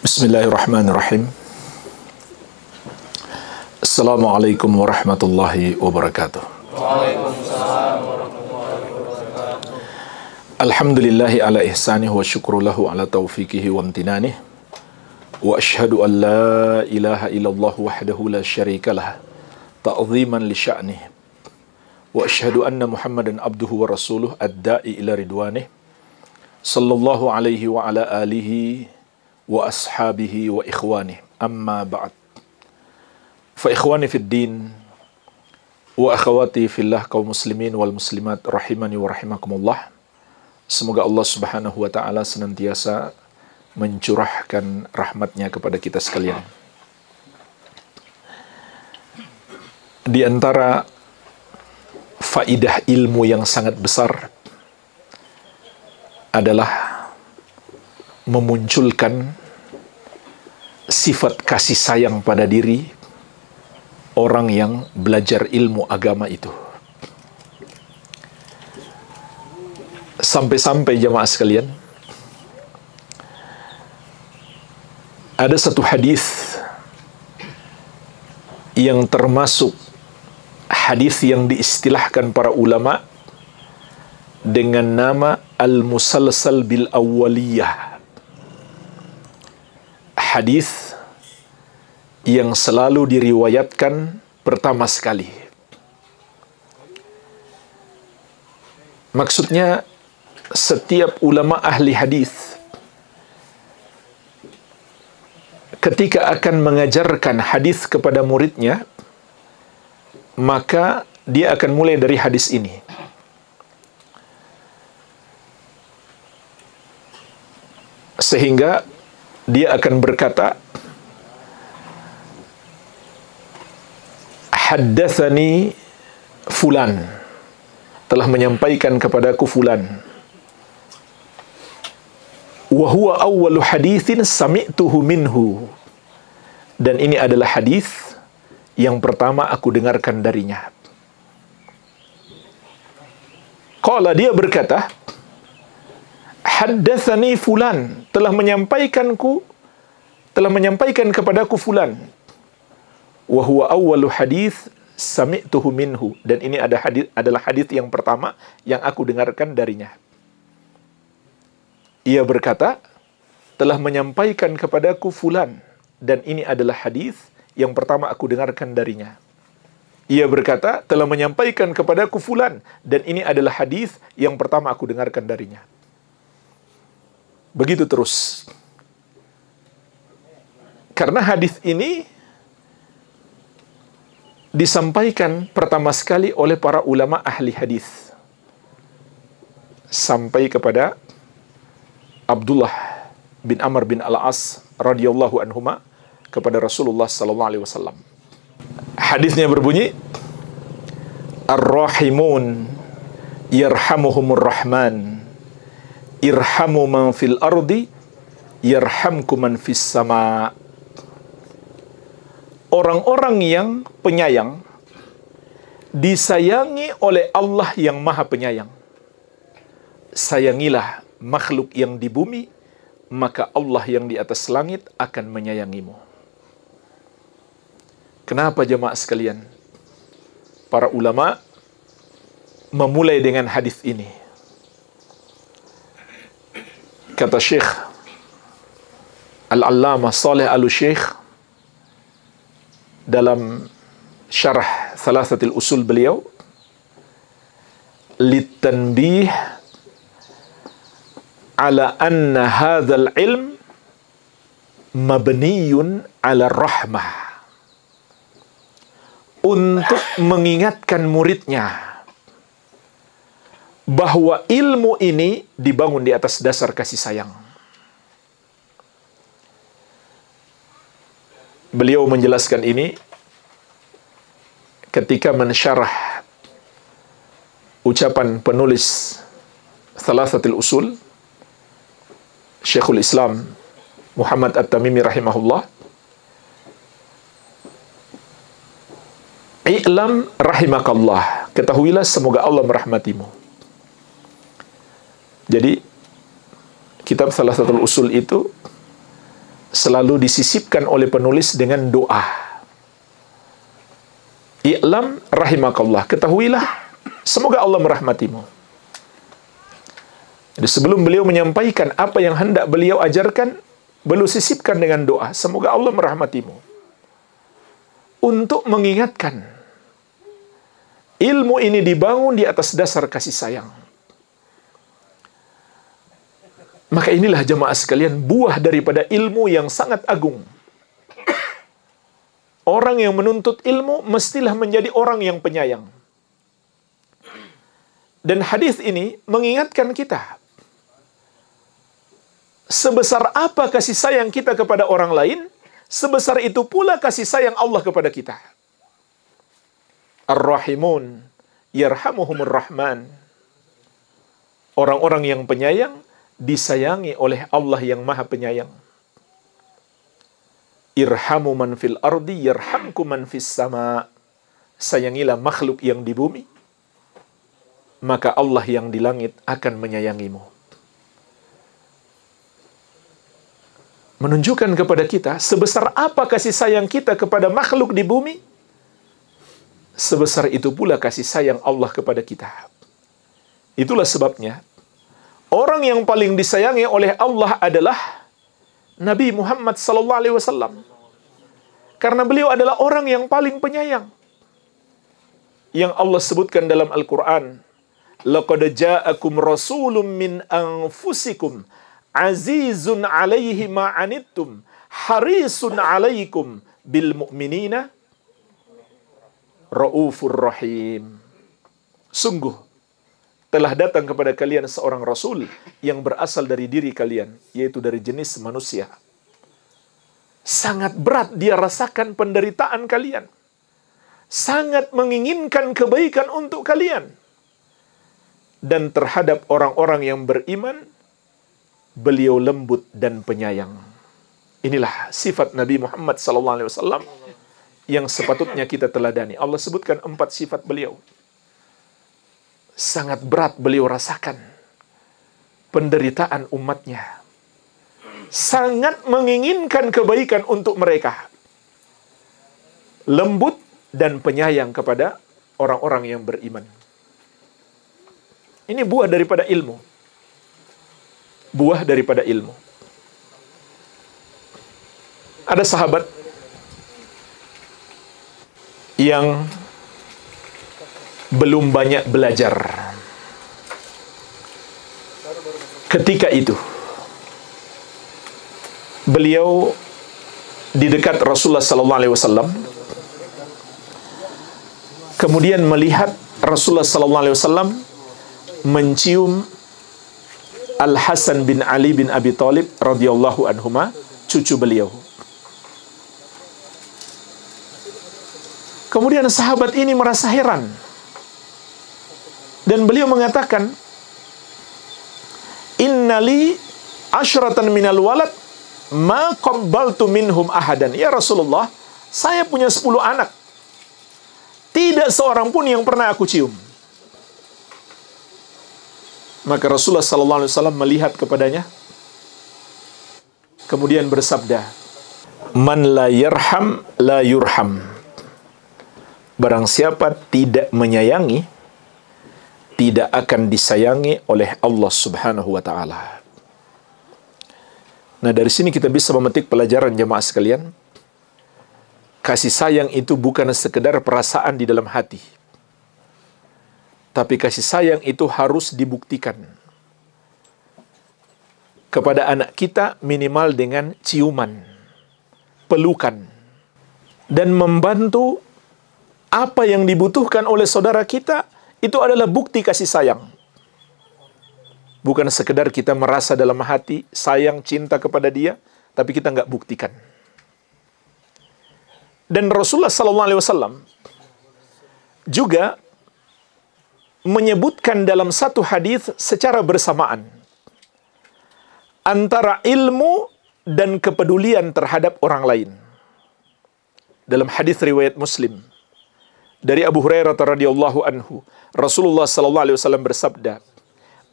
Bismillahirrahmanirrahim. Assalamualaikum warahmatullahi wabarakatuh. Alhamdulillahi ala ihsanih wa syukru lahu ala taufiqihi wa amtinanih. Wa ashhadu an la ilaha illallah wahdahu la syarika lah ta'ziman li sya'nih. Wa ashhadu anna Muhammadan abduhu wa rasuluh ad-da'i ila ridwanih. Sallallahu alaihi wa ala alihi wa ashabihi wa ikhwanih. Amma ba'd. Fa ikhwani fid din wa akhawati fillah kaum muslimin wal muslimat rahimani wa rahimakumullah. Semoga Allah Subhanahu wa taala senantiasa mencurahkan rahmatnya kepada kita sekalian. Di antara faidah ilmu yang sangat besar adalah memunculkan sifat kasih sayang pada diri orang yang belajar ilmu agama itu. Sampai-sampai jemaah sekalian, ada satu hadis yang termasuk hadis yang diistilahkan para ulama dengan nama al-musalsal bil awwaliyah. Hadis yang selalu diriwayatkan pertama sekali. Maksudnya, setiap ulama ahli hadis ketika akan mengajarkan hadis kepada muridnya, maka dia akan mulai dari hadis ini. Sehingga dia akan berkata, haddatsani fulan, telah menyampaikan kepadaku fulan, wa huwa awwalu haditsin sami'tuhu minhu, dan ini adalah hadis yang pertama aku dengarkan darinya. Qala, dia berkata, haddatsani fulan, telah menyampaikan kepadaku fulan, wa huwa awwalu hadits sami'tuhu minhu, dan ini adalah hadis yang pertama yang aku dengarkan darinya. Ia berkata, telah menyampaikan kepadaku fulan, dan ini adalah hadis yang pertama aku dengarkan darinya. Ia berkata, telah menyampaikan kepadaku fulan, dan ini adalah hadis yang pertama aku dengarkan darinya. Begitu terus. Karena hadis ini disampaikan pertama sekali oleh para ulama ahli hadis sampai kepada Abdullah bin Amr bin Al-As radhiyallahu anhuma kepada Rasulullah sallallahu alaihi wasallam. Hadisnya berbunyi, Ar-Rahimun yarhamuhumur Rahman, irhamu man fil ardi yarhamkum man fis sama. Orang-orang yang penyayang disayangi oleh Allah yang Maha Penyayang. Sayangilah makhluk yang di bumi, maka Allah yang di atas langit akan menyayangimu. Kenapa jemaah sekalian? Para ulama memulai dengan hadis ini. Kata Syekh Al-Allamah Saleh Al-Syekh dalam syarah Thalathatil Usul beliau, litanbih ala anna hadzal ilm mabniyun ala rahmah, untuk mengingatkan muridnya bahwa ilmu ini dibangun di atas dasar kasih sayang. Beliau menjelaskan ini ketika mensyarah ucapan penulis Thalathatil Usul, Syekhul Islam Muhammad At-Tamimi rahimahullah, I'lam rahimakallah, ketahuilah semoga Allah merahmatimu. Jadi kitab Thalathatul Usul itu selalu disisipkan oleh penulis dengan doa. I'lam rahimakallah, ketahuilah semoga Allah merahmatimu. Jadi sebelum beliau menyampaikan apa yang hendak beliau ajarkan, beliau sisipkan dengan doa, semoga Allah merahmatimu. Untuk mengingatkan, ilmu ini dibangun di atas dasar kasih sayang. Maka inilah jemaah sekalian buah daripada ilmu yang sangat agung. Orang yang menuntut ilmu mestilah menjadi orang yang penyayang. Dan hadis ini mengingatkan kita, sebesar apa kasih sayang kita kepada orang lain, sebesar itu pula kasih sayang Allah kepada kita. Ar-Rahimun yarhamuhumur Rahman. Orang-orang yang penyayang disayangi oleh Allah yang Maha Penyayang. Irhamu man fil ardi yarhamku man fis sama. Sayangilah makhluk yang di bumi, maka Allah yang di langit akan menyayangimu. Menunjukkan kepada kita sebesar apa kasih sayang kita kepada makhluk di bumi, sebesar itu pula kasih sayang Allah kepada kita. Itulah sebabnya orang yang paling disayangi oleh Allah adalah Nabi Muhammad SAW. Karena beliau adalah orang yang paling penyayang. Yang Allah sebutkan dalam Al-Quran, laqad ja'akum rasulun min anfusikum azizun alaihi ma anittum harisun alaikum bil mu'minina raufur rahim. Sungguh telah datang kepada kalian seorang rasul yang berasal dari diri kalian, yaitu dari jenis manusia. Sangat berat dia rasakan penderitaan kalian. Sangat menginginkan kebaikan untuk kalian. Dan terhadap orang-orang yang beriman, beliau lembut dan penyayang. Inilah sifat Nabi Muhammad SAW yang sepatutnya kita teladani. Allah sebutkan 4 sifat beliau. Sangat berat beliau rasakan penderitaan umatnya. Sangat menginginkan kebaikan untuk mereka. Lembut dan penyayang kepada orang-orang yang beriman. Ini buah daripada ilmu. Buah daripada ilmu. Ada sahabat yang belum banyak belajar. Ketika itu, beliau di dekat Rasulullah SAW, kemudian melihat Rasulullah SAW mencium Al-Hasan bin Ali bin Abi Thalib radhiyallahu anhuma, cucu beliau. Kemudian sahabat ini merasa heran. Dan beliau mengatakan, innali asyratan minal walad ma qabbaltu minhum ahadan. Ya Rasulullah, saya punya 10 anak. Tidak seorang pun yang pernah aku cium. Maka Rasulullah SAW melihat kepadanya, kemudian bersabda, man la yarham la yurham. Barang siapa tidak menyayangi, tidak akan disayangi oleh Allah Subhanahu wa Ta'ala. Nah, dari sini kita bisa memetik pelajaran jemaah sekalian. Kasih sayang itu bukan sekedar perasaan di dalam hati. Tapi kasih sayang itu harus dibuktikan kepada anak kita minimal dengan ciuman, pelukan, dan membantu apa yang dibutuhkan oleh saudara kita. Itu adalah bukti kasih sayang. Bukan sekedar kita merasa dalam hati sayang, cinta kepada dia, tapi kita nggak buktikan. Dan Rasulullah SAW juga menyebutkan dalam satu hadis secara bersamaan antara ilmu dan kepedulian terhadap orang lain. Dalam hadis riwayat Muslim dari Abu Hurairah radhiyallahu anhu, Rasulullah SAW bersabda,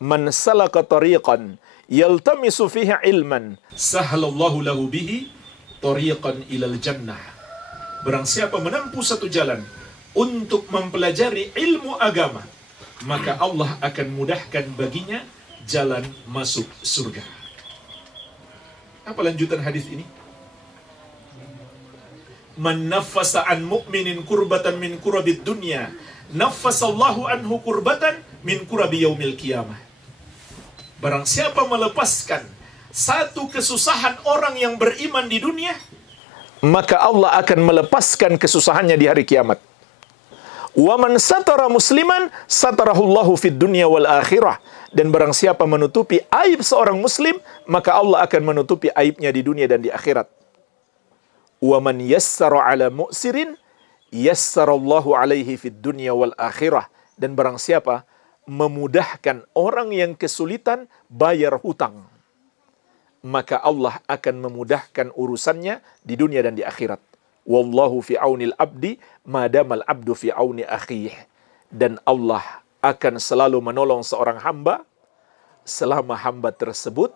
"Man salaka tariqan yaltamisu fihi ilman, sahhalallahu lahu bihi tariqan ilal jannah. Barang siapa menempuh satu jalan untuk mempelajari ilmu agama, maka Allah akan mudahkan baginya jalan masuk surga. Apa lanjutan hadis ini? Man naffasa an mu'minin kurbatan min kurabid dunya, naffasallahu anhu kurbatan min kurabi yaumil qiyamah. Barang siapa melepaskan satu kesusahan orang yang beriman di dunia, maka Allah akan melepaskan kesusahannya di hari kiamat. Wa man satara musliman satarahullahu fid dunya wal akhirah. Dan barang siapa menutupi aib seorang muslim, maka Allah akan menutupi aibnya di dunia dan di akhirat. Wa man yassara ala mu'sirin yassarallahu alaihi fid dunya wal akhirah. Dan barang siapa memudahkan orang yang kesulitan bayar hutang, maka Allah akan memudahkan urusannya di dunia dan di akhirat. Wallahu fi aunil abdi madamal abdu fi auni akhih. Dan Allah akan selalu menolong seorang hamba selama hamba tersebut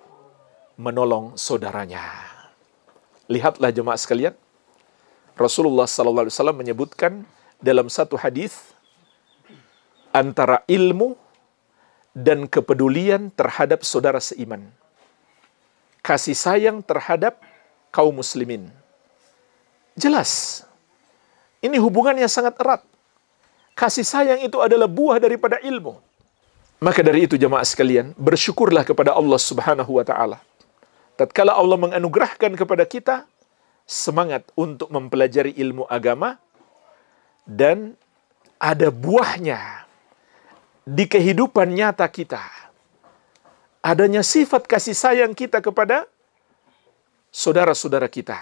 menolong saudaranya. Lihatlah jemaah sekalian, Rasulullah SAW menyebutkan dalam satu hadis, antara ilmu dan kepedulian terhadap saudara seiman, kasih sayang terhadap kaum muslimin. Jelas, ini hubungannya sangat erat. Kasih sayang itu adalah buah daripada ilmu. Maka dari itu jemaah sekalian, bersyukurlah kepada Allah Subhanahu wa taala. Tatkala Allah menganugerahkan kepada kita semangat untuk mempelajari ilmu agama dan ada buahnya di kehidupan nyata kita. Adanya sifat kasih sayang kita kepada saudara-saudara kita.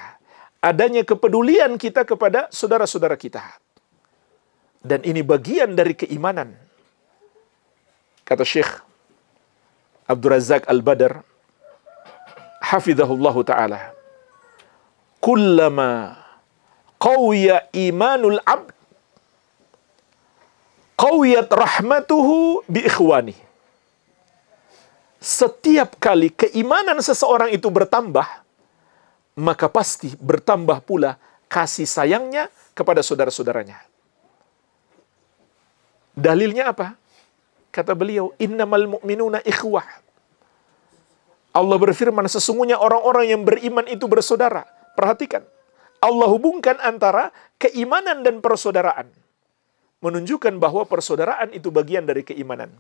Adanya kepedulian kita kepada saudara-saudara kita. Dan ini bagian dari keimanan. Kata Syekh Abdul Razak Al-Badr, hafizahullahu ta'ala, kullama qawiya imanul abd, qawiyat rahmatuhu bi ikhwani. Setiap kali keimanan seseorang itu bertambah, maka pasti bertambah pula kasih sayangnya kepada saudara-saudaranya. Dalilnya apa? Kata beliau, innamal mu'minuna ikhwah. Allah berfirman, sesungguhnya orang-orang yang beriman itu bersaudara. Perhatikan, Allah hubungkan antara keimanan dan persaudaraan, menunjukkan bahwa persaudaraan itu bagian dari keimanan.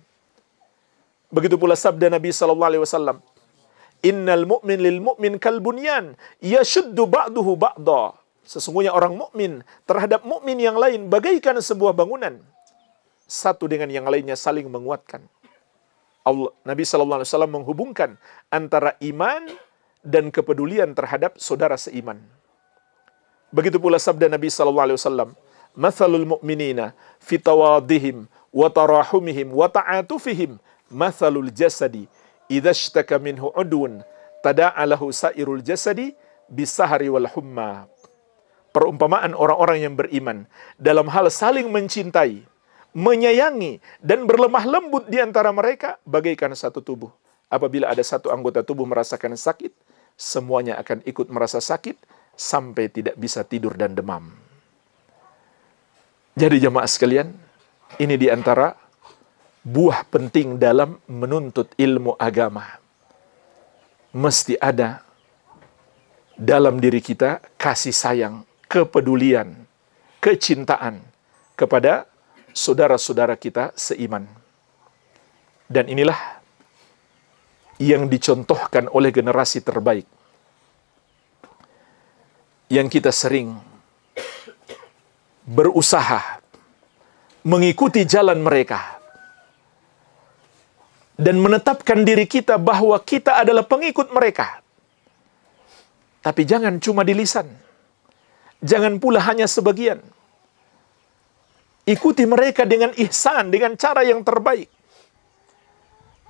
Begitu pula sabda Nabi SAW, innal mu'min lil mu'min kal bunyan yashuddu ba'duhu ba'da. Sesungguhnya orang mukmin terhadap mukmin yang lain bagaikan sebuah bangunan, satu dengan yang lainnya saling menguatkan. Nabi SAW menghubungkan antara iman dan kepedulian terhadap saudara seiman. Begitu pula sabda Nabi SAW, mathalul mu'minina fi tawadihim wa tarahumihim wa ta'atufihim mathalul jasadi idza ishtaka minhu udwun tada'a lahu sairul jasadi bisahari wal humma. Perumpamaan orang-orang yang beriman dalam hal saling mencintai, menyayangi, dan berlemah lembut di antara mereka bagaikan satu tubuh. Apabila ada satu anggota tubuh merasakan sakit, semuanya akan ikut merasa sakit sampai tidak bisa tidur dan demam. Jadi jemaah sekalian, ini di antara buah penting dalam menuntut ilmu agama. Mesti ada dalam diri kita kasih sayang, kepedulian, kecintaan kepada saudara-saudara kita seiman. Dan inilah yang dicontohkan oleh generasi terbaik, yang kita sering berusaha mengikuti jalan mereka dan menetapkan diri kita bahwa kita adalah pengikut mereka. Tapi jangan cuma di lisan, jangan pula hanya sebagian. Ikuti mereka dengan ihsan, dengan cara yang terbaik.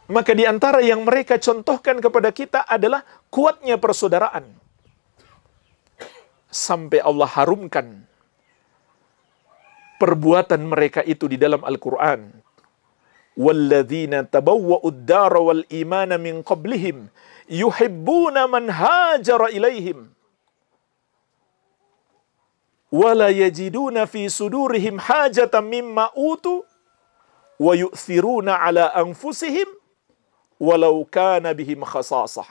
Maka di antara yang mereka contohkan kepada kita adalah kuatnya persaudaraan. Sampai Allah harumkan perbuatan mereka itu di dalam Al-Quran. وَالَّذِينَ تَبَوَّأُوا الدَّارَ وَالْإِيمَانَ مِنْ قَبْلِهِمْ يُحِبُّونَ مَنْ هَاجَرَ إِلَيْهِمْ wala yajiduna fi sudurihim hajatan mimma utu wa yu'thiruna ala anfusihim walau kana bihim khasasah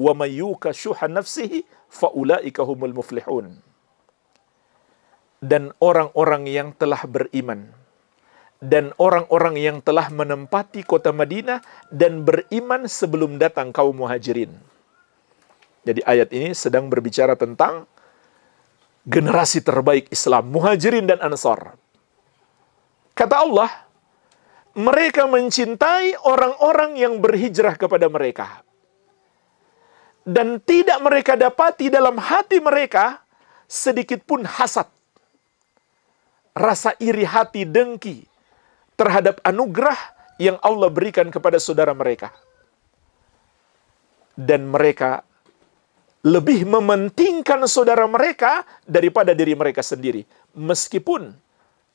wa may yuka syuha nafsihi faulaika humul muflihun. Dan orang-orang yang telah beriman dan orang-orang yang telah menempati kota Madinah dan beriman sebelum datang kaum muhajirin. Jadi ayat ini sedang berbicara tentang generasi terbaik Islam, muhajirin dan ansar. Kata Allah, mereka mencintai orang-orang yang berhijrah kepada mereka. Dan tidak mereka dapati dalam hati mereka sedikit pun hasad, rasa iri hati, dengki terhadap anugerah yang Allah berikan kepada saudara mereka. Dan mereka lebih mementingkan saudara mereka daripada diri mereka sendiri. Meskipun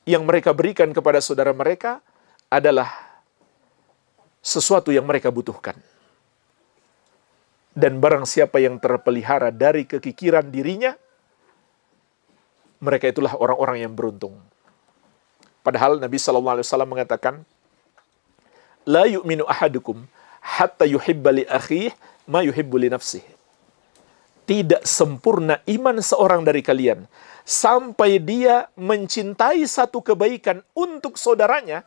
yang mereka berikan kepada saudara mereka adalah sesuatu yang mereka butuhkan. Dan barang siapa yang terpelihara dari kekikiran dirinya, mereka itulah orang-orang yang beruntung. Padahal Nabi SAW mengatakan, la yu'minu ahadukum hatta yuhibba li akhihi ma yuhibbu li nafsihi. Tidak sempurna iman seorang dari kalian sampai dia mencintai satu kebaikan untuk saudaranya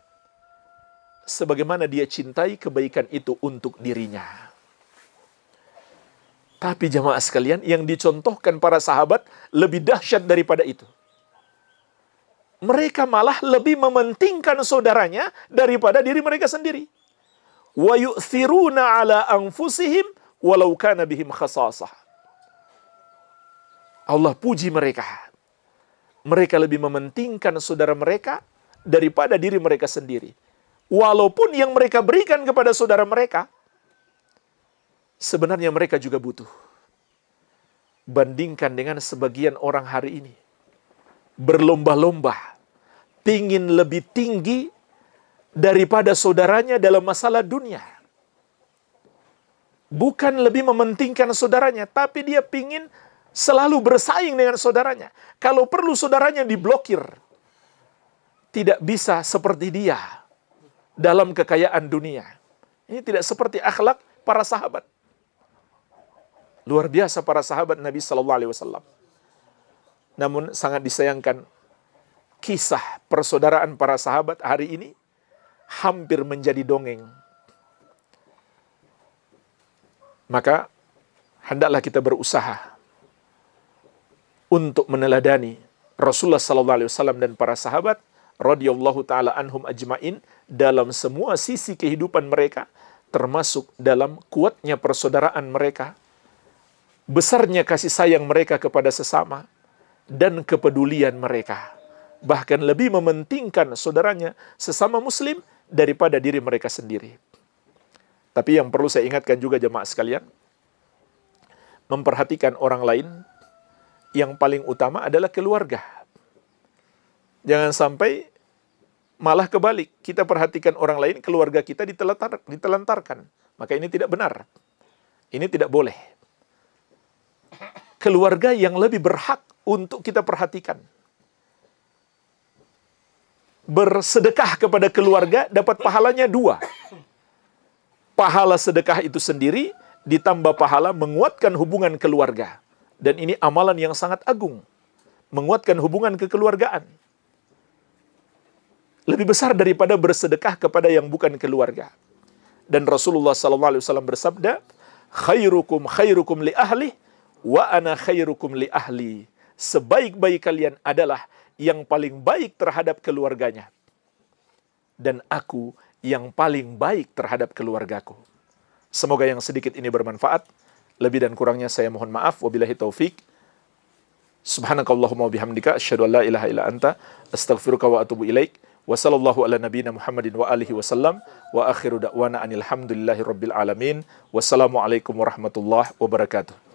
sebagaimana dia cintai kebaikan itu untuk dirinya. Tapi jamaah sekalian, yang dicontohkan para sahabat lebih dahsyat daripada itu. Mereka malah lebih mementingkan saudaranya daripada diri mereka sendiri. Wa yu'thiruna ala anfusihim walau kana bihim khasasah. Allah puji mereka. Mereka lebih mementingkan saudara mereka daripada diri mereka sendiri. Walaupun yang mereka berikan kepada saudara mereka, sebenarnya mereka juga butuh. Bandingkan dengan sebagian orang hari ini. Berlomba-lomba, pingin lebih tinggi daripada saudaranya dalam masalah dunia. Bukan lebih mementingkan saudaranya, tapi dia pingin selalu bersaing dengan saudaranya. Kalau perlu saudaranya diblokir. Tidak bisa seperti dia dalam kekayaan dunia. Ini tidak seperti akhlak para sahabat. Luar biasa para sahabat Nabi SAW. Namun sangat disayangkan, kisah persaudaraan para sahabat hari ini hampir menjadi dongeng. Maka hendaklah kita berusaha untuk meneladani Rasulullah SAW dan para sahabat radhiyallahu taala anhum ajmain dalam semua sisi kehidupan mereka, termasuk dalam kuatnya persaudaraan mereka, besarnya kasih sayang mereka kepada sesama, dan kepedulian mereka. Bahkan lebih mementingkan saudaranya sesama muslim daripada diri mereka sendiri. Tapi yang perlu saya ingatkan juga jemaah sekalian, memperhatikan orang lain, yang paling utama adalah keluarga. Jangan sampai malah kebalik, kita perhatikan orang lain, keluarga kita ditelantarkan. Maka ini tidak benar. Ini tidak boleh. Keluarga yang lebih berhak untuk kita perhatikan. Bersedekah kepada keluarga dapat pahalanya 2. Pahala sedekah itu sendiri ditambah pahala menguatkan hubungan keluarga. Dan ini amalan yang sangat agung. Menguatkan hubungan kekeluargaan. Lebih besar daripada bersedekah kepada yang bukan keluarga. Dan Rasulullah SAW bersabda, khairukum khairukum li ahli, wa ana khairukum li ahli. Sebaik-baik kalian adalah yang paling baik terhadap keluarganya. Dan aku yang paling baik terhadap keluargaku. Semoga yang sedikit ini bermanfaat. Lebih dan kurangnya saya mohon maaf. Wabillahi taufik. Subhanakallahumma wabihamdika. Asyhadu an la ilaha illa anta. Astaghfiruka wa atubu ilaik. Wa sallallahu ala nabiyina Muhammadin wa alihi wasallam. Wa akhiru da'wana anilhamdulillahi rabbil alamin. Wassalamualaikum warahmatullahi wabarakatuh.